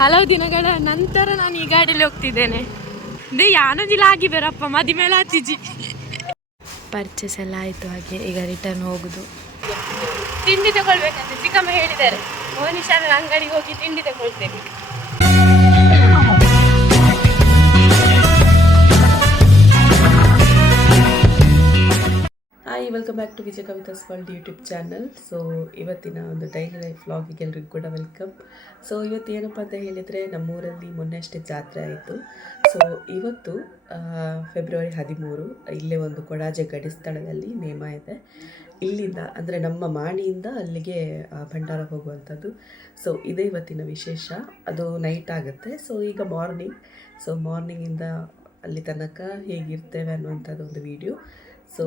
ಹಲವು ದಿನಗಳ ನಂತರ ನಾನು ಈ ಗಾಡಿಯಲ್ಲಿ ಹೋಗ್ತಿದ್ದೇನೆ. ದೇ ಯಾನದಿಲ್ಲ ಆಗಿ ಬೇರಪ್ಪ ಮದಿ ಮೇಲೆ ಹಚ್ಚಿಜಿ ಪರ್ಚೇಸ್ ಎಲ್ಲ ಆಯಿತು ಹಾಗೆ ಈಗ ರಿಟರ್ನ್ ಹೋಗುದು. ತಿಂಡಿ ತಗೊಳ್ಬೇಕಂತ ಚಿಕ್ಕಮ್ಮ ಹೇಳಿದ್ದಾರೆ. ಮೋನಿಶಾನ ಅಂಗಡಿಗೆ ಹೋಗಿ ತಿಂಡಿ ತಗೊಳ್ತೇನೆ. Hi welcome back to Vijaya Kavitha's world YouTube channel so ಇವತ್ತಿನ ಒಂದು ಡೈಲಿ ಲೈಫ್ ವ್ಲಾಗಿಗೆ ಎಲ್ರಿಗೂ ಕೂಡ ವೆಲ್ಕಮ್ ಸೊ ಇವತ್ತು ಏನಪ್ಪ ಅಂತ ಹೇಳಿದರೆ, ನಮ್ಮೂರಲ್ಲಿ ಮೊನ್ನೆ ಅಷ್ಟೇ ಜಾತ್ರೆ ಆಯಿತು. ಸೊ ಇವತ್ತು ಫೆಬ್ರವರಿ ಹದಿಮೂರು, ಇಲ್ಲೇ ಒಂದು ಕೊಡಾಜೆ ಗಡಿ ಸ್ಥಳದಲ್ಲಿ ನೇಮ ಇದೆ. ಇಲ್ಲಿಂದ, ಅಂದರೆ ನಮ್ಮ ಮಾಣಿಯಿಂದ ಅಲ್ಲಿಗೆ ಭಂಡಾರ ಹೋಗುವಂಥದ್ದು. ಸೊ ಇದೇ ಇವತ್ತಿನ ವಿಶೇಷ. ಅದು ನೈಟ್ ಆಗುತ್ತೆ. ಸೊ ಈಗ ಮಾರ್ನಿಂಗ್ ಸೊ ಮಾರ್ನಿಂಗಿಂದ ಅಲ್ಲಿ ತನಕ ಹೇಗಿರ್ತೇವೆ ಅನ್ನುವಂಥದ್ದು ಒಂದು ವಿಡಿಯೋ ಸೊ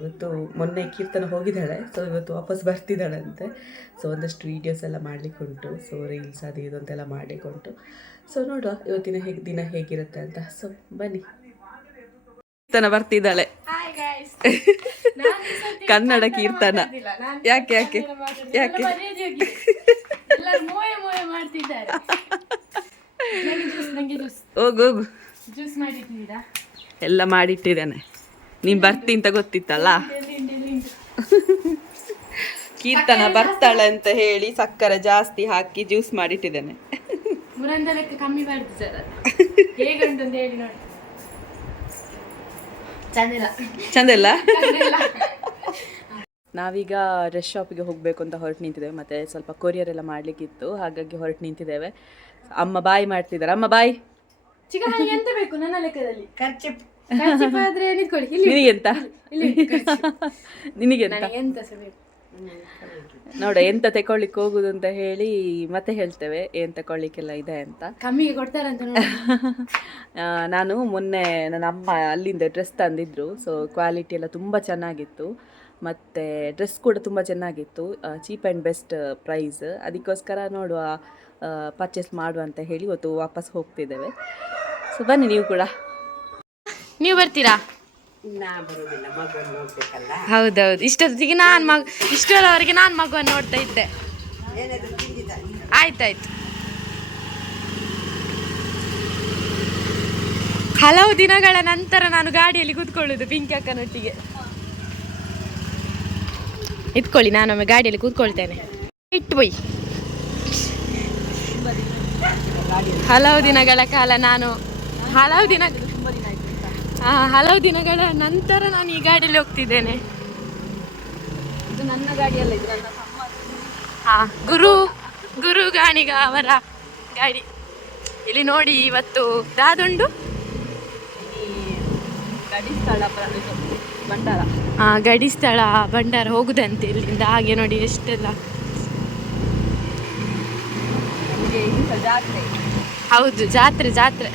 ಇವತ್ತು ಮೊನ್ನೆ ಕೀರ್ತನ ಹೋಗಿದ್ದಾಳೆ. ಸೊ ಇವತ್ತು ವಾಪಸ್ ಬರ್ತಿದ್ದಾಳಂತೆ. ಸೊ ಒಂದಷ್ಟು ವೀಡಿಯೋಸ್ ಎಲ್ಲ ಮಾಡಲಿಕ್ಕೆ ಉಂಟು. ಸೊ ರೀಲ್ಸ್ ಅದು ಇದು ಅಂತೆಲ್ಲ ಮಾಡಲಿಕ್ಕೆ ಉಂಟು. ಸೊ ನೋಡುವ ಇವತ್ತಿನ ಹೇಗೆ ದಿನ ಹೇಗಿರುತ್ತೆ ಅಂತ. ಸೊ ಬನ್ನಿ. ಕೀರ್ತನ ಬರ್ತಿದ್ದಾಳೆ. ಕನ್ನಡ ಕೀರ್ತನ. ಯಾಕೆ ಯಾಕೆ ಯಾಕೆ? ಹೋಗು. ಹೋಗು ಎಲ್ಲ ಮಾಡಿಟ್ಟಿದ್ದಾನೆ. ನೀನು ಬರ್ತಿ ಅಂತ ಗೊತ್ತಿತ್ತಲ್ಲ? ಕೀರ್ತನ ಬರ್ತಾಳೆ ಅಂತ ಹೇಳಿ ಸಕ್ಕರೆ ಜಾಸ್ತಿ ಹಾಕಿ ಜ್ಯೂಸ್ ಮಾಡಿಟ್ಟಿದ್ದೇನೆ. ಕಮ್ಮಿ ಚಂದಿಲ್ಲ. ಚಂದ ಇಲ್ಲ ನಾವೀಗ ಡ್ರೆಸ್ ಶಾಪಿಗೆ ಹೋಗಬೇಕು ಅಂತ ಹೊರಟು ನಿಂತಿದ್ದೇವೆ. ಮತ್ತೆ ಸ್ವಲ್ಪ ಕೊರಿಯರ್ ಎಲ್ಲ ಮಾಡ್ಲಿಕ್ಕಿತ್ತು. ಹಾಗಾಗಿ ಹೊರಟು ನಿಂತಿದ್ದೇವೆ. ಅಮ್ಮ ಬಾಯಿ ಮಾಡ್ತಿದ್ದಾರೆ. ಅಮ್ಮ ಬಾಯಿ. ಚಿಕ್ಕ ಎಂತ ಬೇಕು? ನನ್ನ ಲೆಕ್ಕದಲ್ಲಿ. ಖರ್ಚಿಪ್ ಆದ್ರೆ ನಿಂತ್ಕೊಳ್ಳಿ. ಇಲ್ಲಿ ನಿನಗೆಂತ ಇಲ್ಲಿ ನಿನಗೆಂತ ನನಗೆ ಬೇಕು ನೋಡ ಎಂತ ತಕೊಳ್ಳಿಕ್ಕೆ ಹೋಗುದು ಅಂತ ಹೇಳಿ ಮತ್ತೆ ಹೇಳ್ತೇವೆ. ಏನ್ ತಕೊಳ್ಳಿಕ್ಕೆಲ್ಲ ಇದೆ ಅಂತ. ಕಮ್ಮಿಗೆ ಕೊಡ್ತಾರಂತ ನೋಡಿ. ಆ, ನಾನು ಮೊನ್ನೆ ನನ್ನ ಅಮ್ಮ ಅಲ್ಲಿಂದ ಡ್ರೆಸ್ ತಂದಿದ್ರು. ಸೊ ಕ್ವಾಲಿಟಿ ಎಲ್ಲ ತುಂಬಾ ಚೆನ್ನಾಗಿತ್ತು. ಮತ್ತೆ ಡ್ರೆಸ್ ಕೂಡ ತುಂಬ ಚೆನ್ನಾಗಿತ್ತು. ಚೀಪ್ ಆ್ಯಂಡ್ ಬೆಸ್ಟ್ ಪ್ರೈಸ್ ಅದಕ್ಕೋಸ್ಕರ ನೋಡುವ ಪರ್ಚೇಸ್ ಮಾಡುವ ಅಂತ ಹೇಳಿ ಇವತ್ತು ವಾಪಸ್ ಹೋಗ್ತಿದ್ದೇವೆ. ಸೊ ಬನ್ನಿ ನೀವು ಕೂಡ. ನೀವು ಬರ್ತೀರಾ? ಹೌದೌದು. ಇಷ್ಟೊತ್ತಿಗೆ ನಾನು ಮಗ ಇಷ್ಟರವರೆಗೆ ನಾನು ಮಗುವನ್ನು ನೋಡ್ತಾ ಇದ್ದೆ. ಆಯ್ತಾಯ್ತು. ಹಲವು ದಿನಗಳ ನಂತರ ನಾನು ಗಾಡಿಯಲ್ಲಿ ಕೂತ್ಕೊಳ್ಳುದು ಪಿಂಕಿ ಅಕ್ಕನೊಟ್ಟಿಗೆ ಇಟ್ಕೊಳ್ಳಿ ನಾನೊಮ್ಮೆ ಗಾಡಿಯಲ್ಲಿ ಕೂತ್ಕೊಳ್ತೇನೆ. ಇಟ್ಟು ಬೈ. ಹಲವು ದಿನಗಳ ಕಾಲ ನಾನು ಹಲವು ದಿನ ಹಲವು ದಿನಗಳ ನಂತರ ನಾನು ಈ ಗಾಡಿಯಲ್ಲಿ ಹೋಗ್ತಿದ್ದೇನೆ. ಇದು ನನ್ನ ಗಾಡಿಯಲ್ಲ ಇದು ನನ್ನ ಹಾ ಗುರು ಗುರು ಗಾಣಿಗ ಅವರ ಗಾಡಿ. ಇಲ್ಲಿ ನೋಡಿ ಇವತ್ತು ದಾದುಂಡು. ಗಡಿ ಸ್ಥಳ ಭಂಡಾರ. ಹಾ ಗಡಿ ಸ್ಥಳ ಭಂಡಾರ ಹೋಗುದಂತೆ ಇಲ್ಲಿಂದ. ಹಾಗೆ ನೋಡಿ ಎಷ್ಟೆಲ್ಲ. ಹೌದು ಜಾತ್ರೆ ಜಾತ್ರೆ.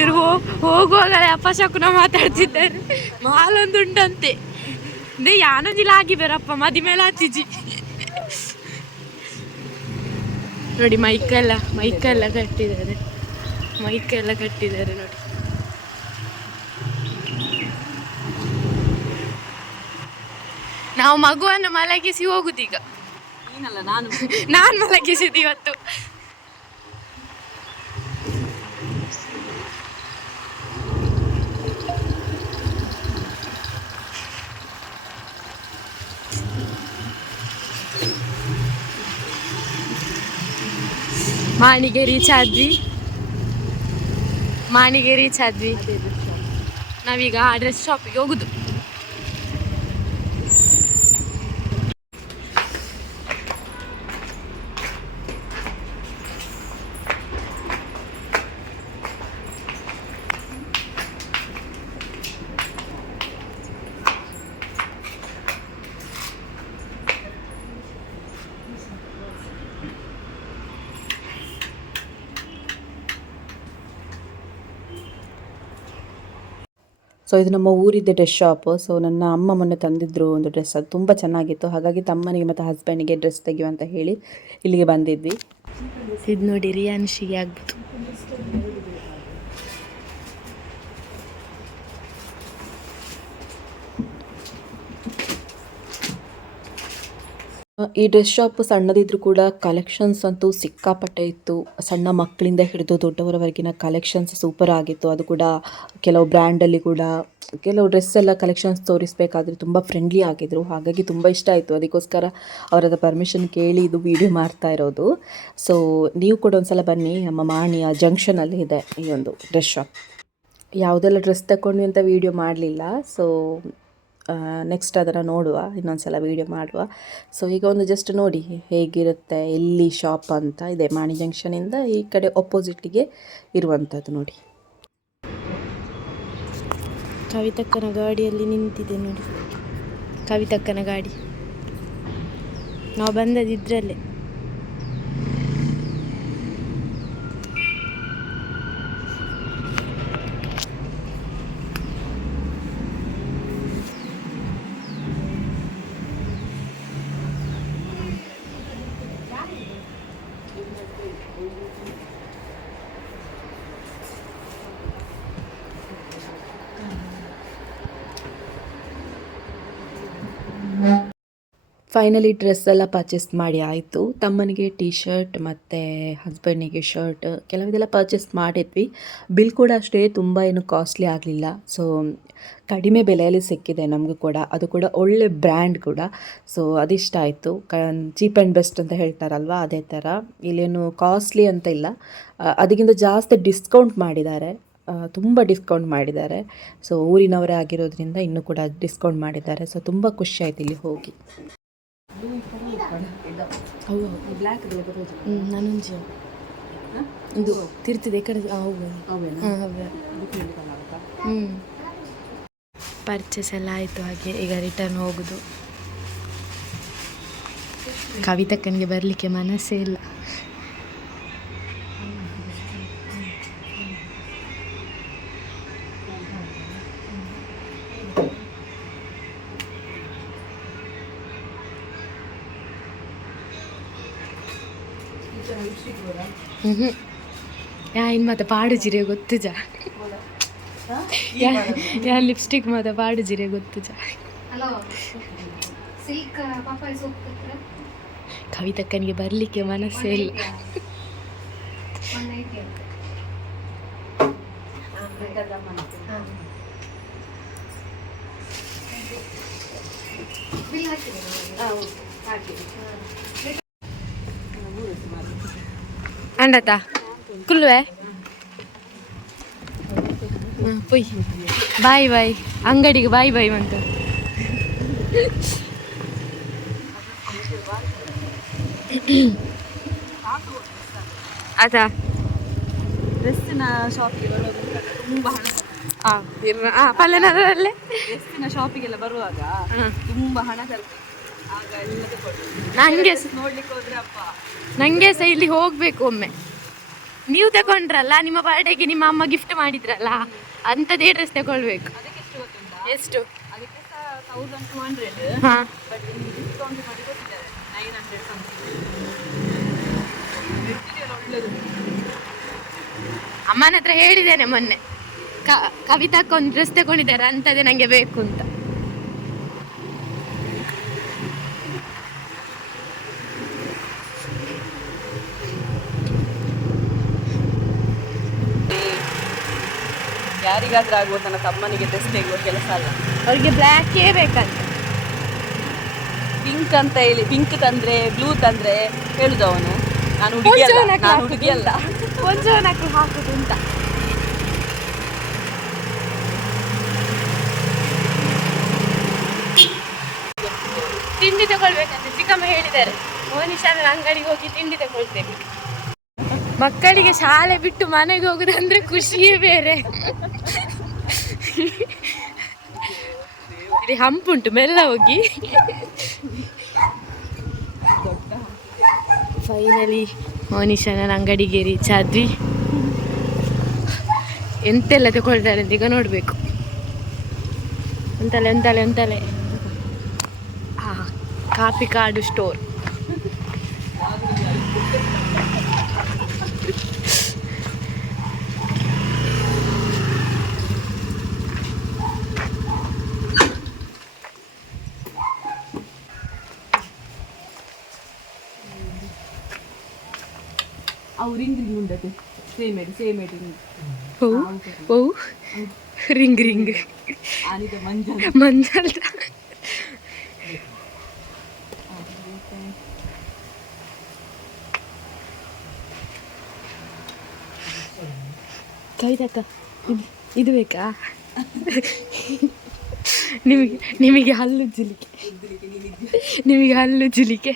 ಇವ್ರು ಹೋಗುವಾಗಲೇ ಅಪಶಕುನ ಮಾತಾಡ್ತಿದ್ದಾರೆ. ಮಾಲೊಂದುಂಟಂತೆ. ದೇ ಯಾನದಿಲ್ಲ ಆಗಿ ಬೇರಪ್ಪ ಮದಿ ಮೇಲೆ ಹಚ್ಚಿಜಿ ನೋಡಿ ಮೈಕೆಲ್ಲ ಮೈಕೆಲ್ಲ ಕಟ್ಟಿದ್ದಾರೆ. ಮೈಕೆಲ್ಲ ಕಟ್ಟಿದ್ದಾರೆ ನೋಡಿ. ನಾವು ಮಗುವನ್ನು ಮಲಗಿಸಿ ಹೋಗುದೀಗ. ಏನಲ್ಲ ನಾನು. ನಾನ್ ಮಲಗಿಸಿದ್ದು ಇವತ್ತು. ಮಾಣಿಗೆ ರೀಚ್ ಆದ್ವಿ ಮಾಣಿಗೆ ರೀಚ್ ಆದ್ವಿ ನಾವೀಗ ಡ್ರೆಸ್ ಶಾಪಿಗೆ ಹೋಗುದು. ಸೊ ಇದು ನಮ್ಮ ಊರಿದ್ದ ಡ್ರೆಸ್ ಶಾಪ್ ಸೊ ನನ್ನ ಅಮ್ಮ ಮೊನ್ನೆ ತಂದಿದ್ರು ಒಂದು ಡ್ರೆಸ್ ಅದು ತುಂಬ ಚೆನ್ನಾಗಿತ್ತು. ಹಾಗಾಗಿ ತಮ್ಮನಿಗೆ ಮತ್ತು ಹಸ್ಬೆಂಡಿಗೆ ಡ್ರೆಸ್ ತೆಗೆಯುವಂತ ಹೇಳಿ ಇಲ್ಲಿಗೆ ಬಂದಿದ್ವಿ. ಇದು ನೋಡಿ ರಿಯಾನ್ಶಿಗೆ ಆಗ್ಬೋದು ಈ ಡ್ರೆಸ್ ಶಾಪ್ ಸಣ್ಣದಿದ್ರು ಕೂಡ ಕಲೆಕ್ಷನ್ಸ್ ಅಂತೂ ಸಿಕ್ಕಾಪಟ್ಟೆ ಇತ್ತು. ಸಣ್ಣ ಮಕ್ಕಳಿಂದ ಹಿಡಿದು ದೊಡ್ಡವರವರೆಗಿನ ಕಲೆಕ್ಷನ್ಸ್ ಸೂಪರ್ ಆಗಿತ್ತು. ಅದು ಕೂಡ ಕೆಲವು ಬ್ರ್ಯಾಂಡಲ್ಲಿ ಕೂಡ ಕೆಲವು ಡ್ರೆಸ್ ಎಲ್ಲ ಕಲೆಕ್ಷನ್ಸ್ ತೋರಿಸಬೇಕಾದ್ರೆ ತುಂಬ ಫ್ರೆಂಡ್ಲಿ ಆಗಿದ್ರು. ಹಾಗಾಗಿ ತುಂಬ ಇಷ್ಟ ಆಯಿತು. ಅದಕ್ಕೋಸ್ಕರ ಅವರದ ಪರ್ಮಿಷನ್ ಕೇಳಿ ಇದು ವಿಡಿಯೋ ಮಾಡ್ತಾ ಇರೋದು. ಸೊ ನೀವು ಕೂಡ ಒಂದ್ಸಲ ಬನ್ನಿ. ನಮ್ಮ ಮಾಣಿಯ ಜಂಕ್ಷನಲ್ಲಿ ಇದೆ ಈ ಒಂದು ಡ್ರೆಸ್ ಶಾಪ್ ಯಾವುದೆಲ್ಲ ಡ್ರೆಸ್ ತಗೊಂಡ್ವಿ ಅಂತ ವೀಡಿಯೋ ಮಾಡಲಿಲ್ಲ. ಸೊ ನೆಕ್ಸ್ಟ್ ಅದನ್ನು ನೋಡುವ ಇನ್ನೊಂದು ಸಲ ವೀಡಿಯೋ ಮಾಡುವ. ಸೊ ಈಗ ಒಂದು ಜಸ್ಟ್ ನೋಡಿ, ಹೇಗಿರುತ್ತೆ, ಎಲ್ಲಿ ಶಾಪ್ ಅಂತ ಇದೆ ಮಾಣಿ ಜಂಕ್ಷನಿಂದ ಈ ಕಡೆ ಒಪೋಸಿಟಿಗೆ ಇರುವಂಥದ್ದು ನೋಡಿ. ಕವಿತಕ್ಕನ ಗಾಡಿಯಲ್ಲಿ ನಿಂತಿದೆ ನೋಡಿ. ಕವಿತಕ್ಕನ ಗಾಡಿ. ನಾವು ಬಂದದ್ದು ಇದ್ರಲ್ಲೇ ಫೈನಲಿ ಡ್ರೆಸ್ ಎಲ್ಲ ಪರ್ಚೇಸ್ ಮಾಡಿ ಆಯಿತು. ತಮ್ಮನಿಗೆ ಟೀ ಶರ್ಟ್ ಮತ್ತು ಹಸ್ಬೆಂಡಿಗೆ ಶರ್ಟ್ ಕೆಲವಿದೆಲ್ಲ ಪರ್ಚೇಸ್ ಮಾಡಿದ್ವಿ. ಬಿಲ್ ಕೂಡ ಅಷ್ಟೇ ತುಂಬ ಏನು ಕಾಸ್ಟ್ಲಿ ಆಗಲಿಲ್ಲ. ಸೊ ಕಡಿಮೆ ಬೆಲೆಯಲ್ಲಿ ಸಿಕ್ಕಿದೆ ನಮಗೂ ಕೂಡ. ಅದು ಕೂಡ ಒಳ್ಳೆ ಬ್ರ್ಯಾಂಡ್ ಕೂಡ. ಸೊ ಅದಿಷ್ಟ ಆಯಿತು. ಕ ಚೀಪ್ ಆ್ಯಂಡ್ ಬೆಸ್ಟ್ ಅಂತ ಹೇಳ್ತಾರಲ್ವ, ಅದೇ ಥರ ಇಲ್ಲೇನು ಕಾಸ್ಟ್ಲಿ ಅಂತ ಇಲ್ಲ. ಅದಕ್ಕಿಂತ ಜಾಸ್ತಿ ಡಿಸ್ಕೌಂಟ್ ಮಾಡಿದ್ದಾರೆ. ತುಂಬ ಡಿಸ್ಕೌಂಟ್ ಮಾಡಿದ್ದಾರೆ. ಸೊ ಊರಿನವರೇ ಆಗಿರೋದ್ರಿಂದ ಇನ್ನೂ ಕೂಡ ಡಿಸ್ಕೌಂಟ್ ಮಾಡಿದ್ದಾರೆ. ಸೊ ತುಂಬ ಖುಷಿ ಆಯ್ತು ಇಲ್ಲಿ ಹೋಗಿ. ಅವು ಬ್ಲ್ಯಾಕ್ ಹ್ಞೂ ನಾನೊಂಜಿ ಇದು ತಿರ್ತಿದೆ ಕಡೆ ಅವೇ ಹ್ಞೂ ಪರ್ಚೇಸ್ ಎಲ್ಲ ಆಯಿತು ಹಾಗೆ ಈಗ ರಿಟರ್ನ್ ಹೋಗುದು. ಕವಿತಕ್ಕನಿಗೆ ಬರಲಿಕ್ಕೆ ಮನಸ್ಸೇ ಇಲ್ಲ. ಹ್ಞೂ ಯಾ ಇನ್ ಮತ್ತೆ ಪಾಡು ಜಿರೆ ಗೊತ್ತು ಜಾ. ಯಾ ಯಾ ಲಿಪ್ಸ್ಟಿಕ್ ಮತ್ತೆ ಪಾಡು ಜಿರೆ ಗೊತ್ತು ಜಾ. ಹಲೋ ಸಿಲ್ಕ್ ಪಪ್ಪಾಯ ಸೋಪ್ ಕೊಟ್ರೆ? ಕವಿತಕ್ಕನಿಗೆ ಬರಲಿಕ್ಕೆ ಮನಸ್ಸೇ ಇಲ್ಲ. ಬಿಲ್ ಹಾಕಿದೆ ಅಂಡತಾ? ಕುಲ್ವೆ? ಪುಯ್. ಬಾಯ್ ಬಾಯ್. ಅಂಗಡಿಗೆ ಬಾಯ್ ಬಾಯ್ ಅಂತ ಅದಾ ಡ್ರೆಸ್ಸಿನ ಶಾಪಿಗೆ ತುಂಬ ಹಣ ಪಲ್ಲೆನರಲ್ಲೇ ಡ್ರೆಸ್ಸಿನ ಶಾಪಿಗೆಲ್ಲ ಬರುವಾಗ ತುಂಬ ಹಣ ತರ್ಬೇಕು ಆಗ ಎಲ್ಲ ತಗೊಳ್ಳಿ ನನಗೆ ನೋಡ್ಲಿಕ್ಕೆ ಹೋದ್ರೆ ಅಪ್ಪ. ನನಗೆ ಸಹ ಇಲ್ಲಿ ಹೋಗಬೇಕು ಒಮ್ಮೆ. ನೀವು ತಗೊಂಡ್ರಲ್ಲ ನಿಮ್ಮ ಬರ್ಡೇಗೆ ನಿಮ್ಮ ಅಮ್ಮ ಗಿಫ್ಟ್ ಮಾಡಿದ್ರಲ್ಲ ಅಂಥದ್ದೇ ಡ್ರೆಸ್ ತಗೊಳ್ಬೇಕು. ಎಷ್ಟು ಹಾಂ. ಅಮ್ಮನ ಹತ್ರ ಹೇಳಿದ್ದೇನೆ ಮೊನ್ನೆ. ಕ ಕವಿತಾಕ್ಕ ಒಂದು ಡ್ರೆಸ್ ತಗೊಂಡಿದ್ದಾರೆ ಅಂತದೇ ನನಗೆ ಬೇಕು ಅಂತ. ಯಾರಿಗಾದ್ರೂ ಆಗುವ ತನ್ನ ತಮ್ಮನಿಗೆ ಡ್ರೆಸ್ ತೆಗೆಯುವ ಕೆಲಸ ಅಲ್ಲ. ಅವ್ರಿಗೆ ಬ್ಲ್ಯಾಕೇ ಬೇಕಂತ. ಪಿಂಕ್ ಅಂತ ಹೇಳಿ ಪಿಂಕ್ ತಂದ್ರೆ ಬ್ಲೂ ತಂದ್ರೆ ಹೇಳುದು ಅವನು. ನಾನು ಹುಡುಗಿ ಅಲ್ಲ ನಾನು ಹುಡುಗಿ ಅಲ್ಲ. ಒಂದು ನಕ್ಲು ಹಾಕುದು ಅಂತ. ತಿಂಡಿ ತಗೊಳ್ಬೇಕಂತ. ಚಿಕ್ಕಮ್ಮ ಹೇಳಿದ್ದಾರೆ. ಮೋನಿಶಾನ ಅಂಗಡಿಗೆ ಹೋಗಿ ತಿಂಡಿ ತಗೊಳ್ತೇವೆ ಮಕ್ಕಳಿಗೆ ಶಾಲೆ ಬಿಟ್ಟು ಮನೆಗೆ ಹೋಗುದಂದ್ರೆ ಖುಷಿಯೇ ಬೇರೆ. ಇಲ್ಲಿ ಹಂಪುಂಟು ಮೆಲ್ಲ ಹೋಗಿ. ಫೈನಲಿ ಮೋನಿಶನ ಅಂಗಡಿಗೆ ರೀಚ್ ಆದ್ವಿ ಎಂತೆಲ್ಲ ತಗೊಳ್ತಾರೆ ಅಂತ ಈಗ ನೋಡಬೇಕು. ಎಂತಲೆ ಎಂತಲೆ ಎಂತಲೆ ಹಾ ಕಾಫಿ ಕಾಡು ಸ್ಟೋರ್ ರಿಂಗ್ ರಿಂಗ್ ಉಂಟದೆ ಸೇಮ್ ಎಡ್ ಸೇಮ್ ಎಡ್ ಓ ಓ ರಿಂಗ್ ರಿಂಗ್ ಆನಿದ ಮಂಜಲ್. ಮಂಜಲ್. ಕೈದಕ್ಕ ಇದು ಇದು ಬೇಕಾ? ನಿಮಗೆ ನಿಮಗೆ ಹಲ್ಲು ಜಿಲಿಕೆ ನಿಮಗೆ ಹಲ್ಲು ಜಿಲಿಕೆ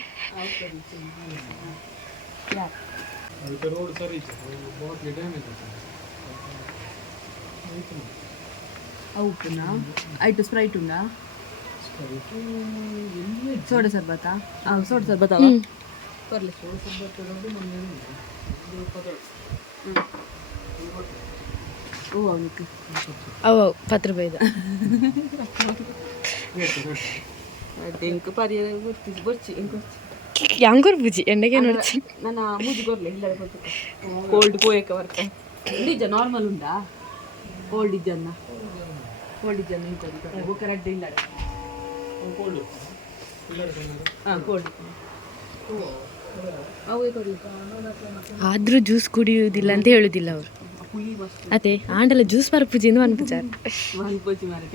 ಅವು ಉಪ್ಪುನಾ ಆಯಿತು. ಸ್ಪ್ರೈಟ್ ಉಂಡಾ ಸೋಡಾ ಸರ್ಬತ್ತಾ ಹಾಂ ಸೋಡಾ ಸರ್ಬತ್ತ ಕೊರ್ಲಿ ಓ ಅವನಿಗೆ ಅವು ಅವು ಪತ್ತು ರೂಪಾಯಿದು ಎಂಕು ಪರಿಯ ಬರ್ತಿ ಬರ್ಚಿ ಎಂಕು ಯಾಂಗೂರ್ ಬುಜಿ ಎಣ್ಣೆಗೆ ನೋಡ್ತೀನಿ. ನನ್ನ ಮೂಜಿ ಕೊರ್ಲೆ ಇಲ್ಲ ಕೋಲ್ಡ್ ಪೋಯಕ ವರ್ಕ ನಿಜ ನಾರ್ಮಲ್ ಉಂಟಾ? ಕೋಲ್ಡ್ ಇದ್ದನ್ನ ಕೋಲ್ಡ್ ಇದ್ದನ್ನ ಇಂಥದ್ದು ಕರೆಕ್ಟ್ ಇಲ್ಲ. ಹಾಂ ಕೋಲ್ಡ್ ಅವೇ ಕೊಡ್ಲಿ ಆದ್ರೂ ಜ್ಯೂಸ್ ಕುಡಿಯುವುದಿಲ್ಲ ಅಂತ ಹೇಳುದಿಲ್ಲ ಅವರು. ಅದೇ ಆಂಡಲ ಜ್ಯೂಸ್ ಬರ್ಪುಜಿ ಎಂದು ಅನ್ಪುಜಾರ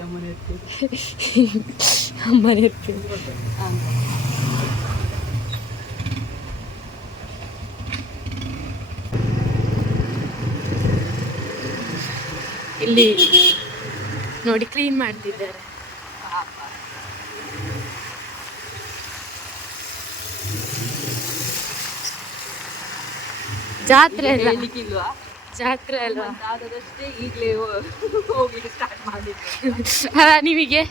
ಅಮ್ಮನ ಅಮ್ಮನೆ ಇಲ್ಲಿ ನೋಡಿ ಕ್ಲೀನ್ ಮಾಡ್ತಿದ್ದಾರೆ. ಜಾತ್ರೆ ಹೇಳಿಕ್ಕಿಲ್ವಾ? ಜಾತ್ರೆ ಅಲ್ವಾ? ಈಗಲೇ ಹೋಗ್ಲಿಕ್ಕೆ ಸ್ಟಾರ್ಟ್ ಮಾಡಿದ್ದೆ. ನಿಮಗೆ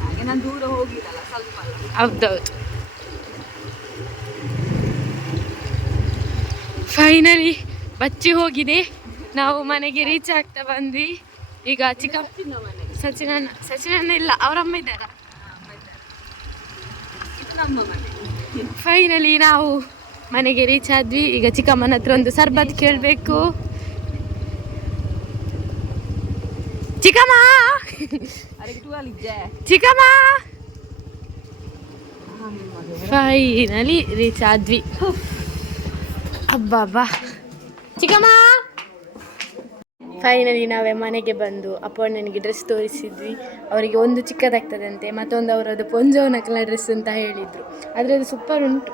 ಹಾಗೆ ನಾನು ದೂರ ಹೋಗಿರಲ್ಲ ಸ್ವಲ್ಪ ಹೌದೌದು. ಫೈನಲಿ ಬಚ್ಚಿ ಹೋಗಿದೆ. ನಾವು ಮನೆಗೆ ರೀಚ್ ಆಗ್ತಾ ಬಂದ್ವಿ. ಈಗ ಚಿಕ್ಕ ಸಚಿನ ಸಚಿನಣ್ಣ ಇಲ್ಲ, ಅವರಮ್ಮ ಇದ್ದಾರ. ಫೈನಲಿ ನಾವು ಮನೆಗೆ ರೀಚ್ ಆದ್ವಿ. ಈಗ ಚಿಕ್ಕಮ್ಮನ ಹತ್ರ ಒಂದು ಸರ್ಬತ್ ಕೇಳಬೇಕು. ಚಿಕ್ಕಮ್ಮ! ಚಿಕ್ಕಮ್ಮ! ಫೈನಲಿ ರೀಚ್ ಆದ್ವಿ. ಅಬ್ಬಬ್ಬಾ. ಚಿಕ್ಕಮ್ಮ! ಫೈನಲಿ ನಾವೇ ಮನೆಗೆ ಬಂದು ಅಪ್ಪಣ್ಣನಿಗೆ ಡ್ರೆಸ್ ತೋರಿಸಿದ್ವಿ. ಅವರಿಗೆ ಒಂದು ಚಿಕ್ಕದಾಗ್ತದಂತೆ, ಮತ್ತೊಂದು ಅವರದ್ದು ಪೊಂಜೋ ನಕಲ ಡ್ರೆಸ್ ಅಂತ ಹೇಳಿದರು. ಅದರದ್ದು ಅದು ಸೂಪರ್ ಉಂಟು.